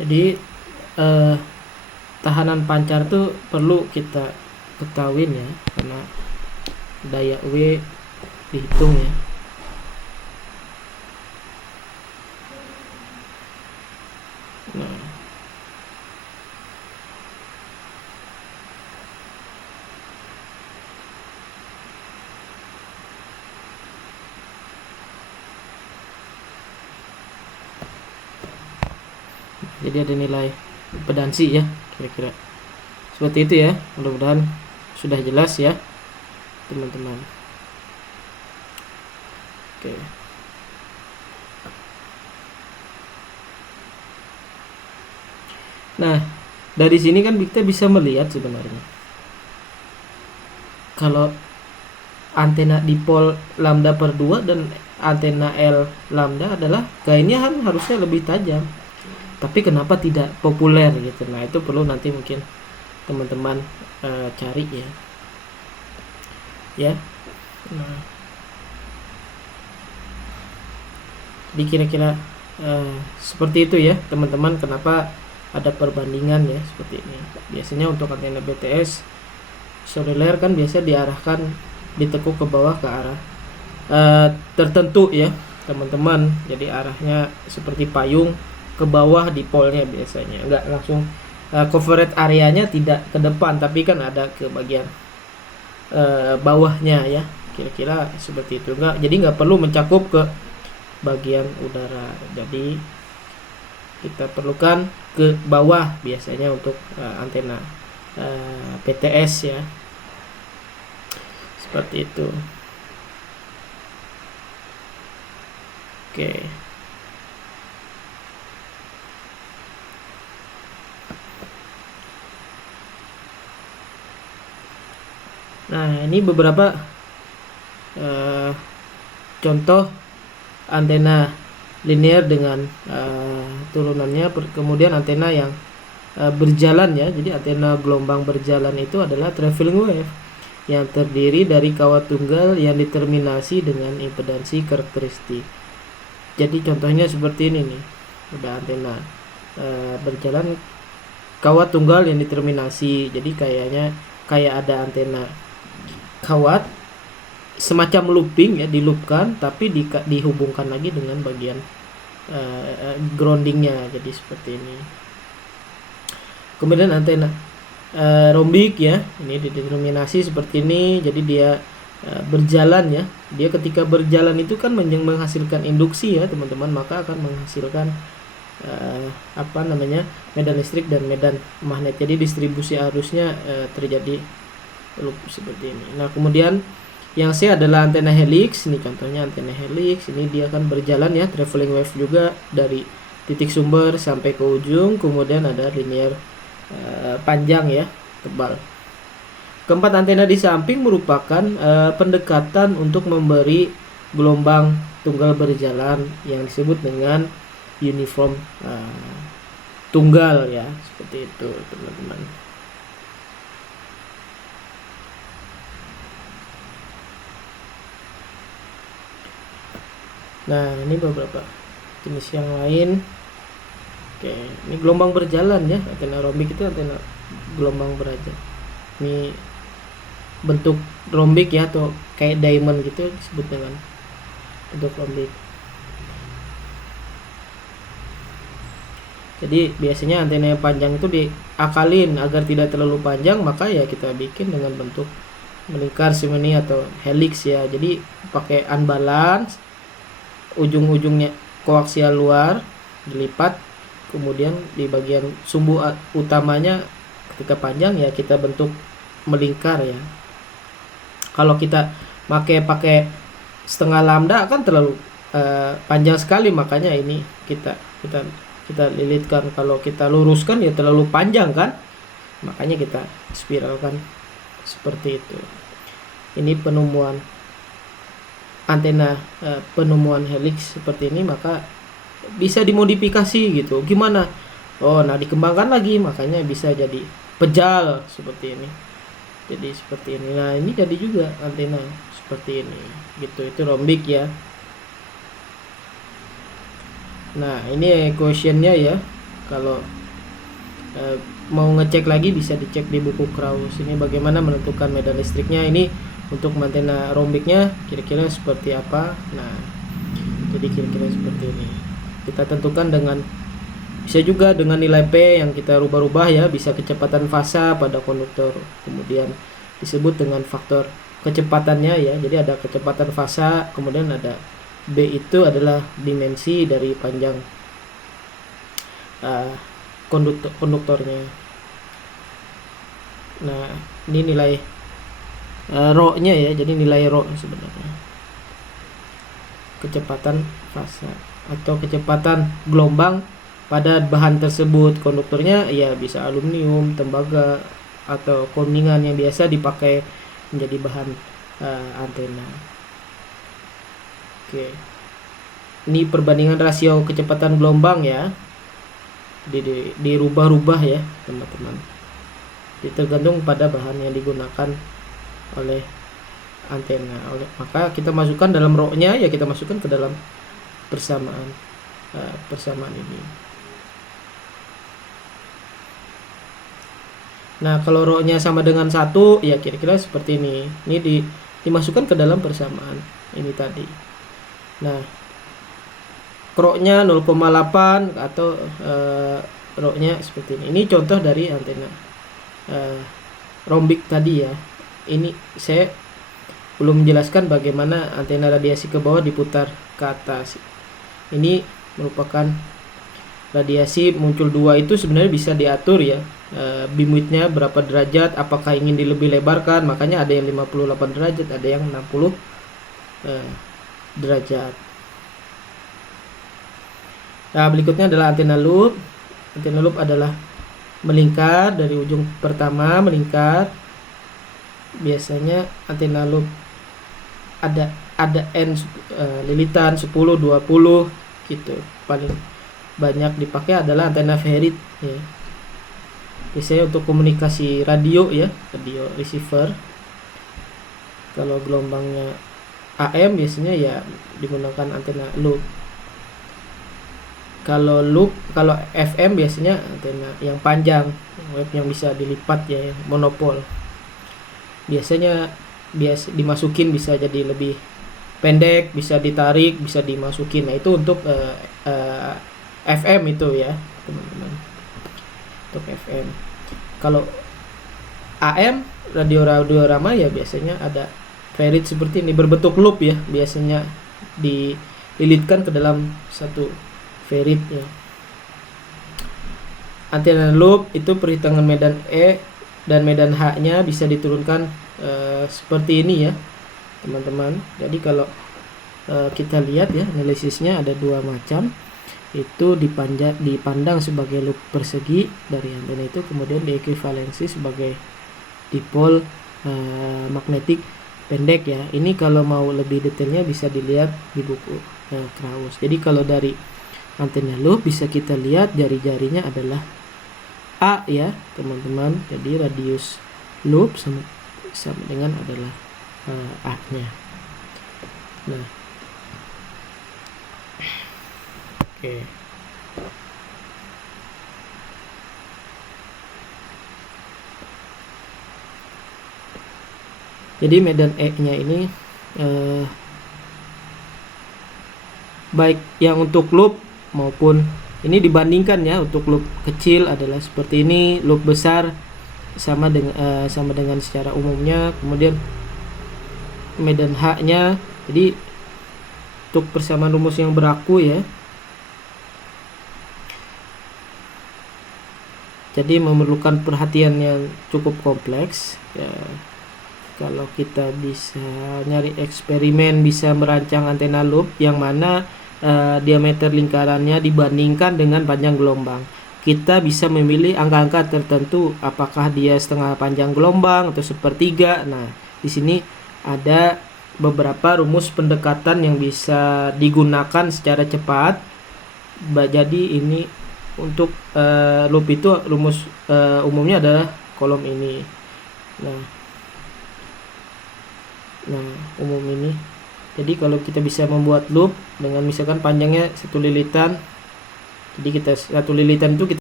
Jadi eh, tahanan pancar tuh perlu kita ketahuin ya, karena daya W dihitung ya. Nah, jadi ada nilai impedansi ya, kira-kira seperti itu ya. Mudah-mudahan sudah jelas ya teman-teman. Oke. Nah, dari sini kan kita bisa melihat sebenarnya kalau antena dipol lambda per 2 dan antena L lambda adalah gainnya harusnya lebih tajam. Tapi kenapa tidak populer gitu? Nah, itu perlu nanti mungkin teman-teman cari ya. Ya. Nah, jadi kira-kira seperti itu ya, teman-teman, kenapa ada perbandingan ya seperti ini. Biasanya untuk antena BTS seluler kan biasa diarahkan, ditekuk ke bawah ke arah tertentu ya teman-teman. Jadi arahnya seperti payung ke bawah di polnya biasanya, enggak langsung coverage areanya tidak ke depan, tapi kan ada ke bagian bawahnya ya, kira-kira seperti itu. Jadi nggak perlu mencakup ke bagian udara. Jadi kita perlukan ke bawah biasanya untuk antena PTS ya, seperti itu. Oke. Nah, ini beberapa contoh antena linear dengan turunannya, kemudian antena yang berjalan ya. Jadi antena gelombang berjalan itu adalah traveling wave yang terdiri dari kawat tunggal yang determinasi dengan impedansi karakteristik. Jadi contohnya seperti ini nih, udah antena berjalan kawat tunggal yang determinasi. Jadi kayak ada antena kawat semacam looping ya, diloopkan tapi dihubungkan lagi dengan bagian groundingnya, jadi seperti ini. Kemudian antena rombik ya, ini dideterminasi seperti ini. Jadi dia berjalan ya, dia ketika berjalan itu kan menghasilkan induksi ya teman-teman, maka akan menghasilkan medan listrik dan medan magnet. Jadi distribusi arusnya terjadi loop seperti ini. Nah, kemudian yang C adalah antena helix. Ini contohnya antena helix. Ini dia akan berjalan ya, traveling wave juga dari titik sumber sampai ke ujung. Kemudian ada linear panjang ya, tebal. Keempat, antena di samping merupakan pendekatan untuk memberi gelombang tunggal berjalan yang disebut dengan uniform tunggal ya, seperti itu teman-teman. Nah, ini beberapa jenis yang lain. Oke, ini gelombang berjalan ya, antena rombik itu antena gelombang berjalan. Ini bentuk rombik ya, atau kayak diamond gitu disebut dengan bentuk rombik. Jadi biasanya antena yang panjang itu diakalin agar tidak terlalu panjang, maka ya kita bikin dengan bentuk melingkar semini atau helix ya. Jadi pakai unbalance, ujung-ujungnya koaksial luar dilipat, kemudian di bagian sumbu utamanya ketika panjang ya kita bentuk melingkar ya. Kalau kita pakai setengah lambda kan terlalu panjang sekali, makanya ini kita lilitkan. Kalau kita luruskan ya terlalu panjang kan, makanya kita spiralkan seperti itu. Ini penemuan antena penemuan helix seperti ini, maka bisa dimodifikasi gitu. Gimana? Oh, nah dikembangkan lagi, makanya bisa jadi pejal seperti ini. Jadi seperti ini. Nah, ini jadi juga antena seperti ini gitu. Itu rombik ya. Nah, ini equationnya ya. Kalau mau ngecek lagi bisa dicek di buku Krauss. Ini bagaimana menentukan medan listriknya. Ini untuk antena rombiknya kira-kira seperti apa. Nah, jadi kira-kira seperti ini. Kita tentukan dengan, bisa juga dengan nilai P yang kita rubah-rubah ya, bisa kecepatan fasa pada konduktor. Kemudian disebut dengan faktor kecepatannya ya. Jadi ada kecepatan fasa, kemudian ada B itu adalah dimensi dari panjang konduktornya. Nah, ini nilai rho-nya ya. Jadi nilai rho sebenarnya kecepatan fasa atau kecepatan gelombang pada bahan tersebut. Konduktornya ya bisa aluminium, tembaga, atau kuningan yang biasa dipakai menjadi bahan antena. Oke. Ini perbandingan rasio kecepatan gelombang ya. Dirubah-rubah ya, teman-teman. Tergantung pada bahan yang digunakan oleh antena. Maka kita masukkan dalam rho-nya ya, kita masukkan ke dalam persamaan ini. Nah, kalau rho-nya sama dengan 1 ya kira-kira seperti ini. Ini dimasukkan ke dalam persamaan ini tadi. Nah, rho-nya 0,8 atau rho-nya seperti ini. Ini contoh dari antena rombik tadi ya. Ini saya belum menjelaskan bagaimana antena radiasi ke bawah diputar ke atas. Ini merupakan radiasi muncul 2 itu sebenarnya bisa diatur ya. Beam width-nya berapa derajat, apakah ingin dilebih lebarkan, makanya ada yang 58 derajat, ada yang 60 derajat. Nah, berikutnya adalah antena loop. Antena loop adalah melingkar dari ujung pertama, melingkar. Biasanya antena loop ada N lilitan 10, 20 gitu. Paling banyak dipakai adalah antena ferrit ya. Biasanya untuk komunikasi radio ya, radio receiver. Kalau gelombangnya AM biasanya ya digunakan antena loop. Kalau FM biasanya antena yang panjang, wave yang bisa dilipat ya, yang monopol. Biasanya dimasukin bisa jadi lebih pendek, bisa ditarik, bisa dimasukin. Nah, itu untuk FM itu ya, teman-teman. Untuk FM. Kalau AM, radiorama ya biasanya ada ferrit seperti ini, berbentuk loop ya, biasanya dililitkan ke dalam satu ferrit ya. Antena loop itu perhitungan medan E dan medan H-nya bisa diturunkan seperti ini ya, teman-teman. Jadi kalau kita lihat ya, analisisnya ada 2 macam. Itu dipandang sebagai loop persegi dari antena itu, kemudian diekuivalensi sebagai dipol magnetik pendek ya. Ini kalau mau lebih detailnya bisa dilihat di buku Krauss. Jadi kalau dari antena loop bisa kita lihat jari-jarinya adalah A ya, teman-teman. Jadi radius loop sama dengan adalah A-nya. Nah, oke. Jadi medan E-nya ini baik yang untuk loop maupun ini dibandingkan ya, untuk loop kecil adalah seperti ini, loop besar sama dengan secara umumnya. Kemudian medan H-nya, jadi untuk persamaan rumus yang berlaku ya. Jadi memerlukan perhatian yang cukup kompleks ya. Kalau kita bisa nyari eksperimen, bisa merancang antena loop yang mana diameter lingkarannya dibandingkan dengan panjang gelombang, kita bisa memilih angka-angka tertentu, apakah dia setengah panjang gelombang atau sepertiga. Nah, di sini ada beberapa rumus pendekatan yang bisa digunakan secara cepat. Jadi ini untuk loop itu rumus umumnya adalah kolom ini. Nah, umum ini. Jadi kalau kita bisa membuat loop dengan misalkan panjangnya 1 lilitan, jadi kita 1 lilitan itu kita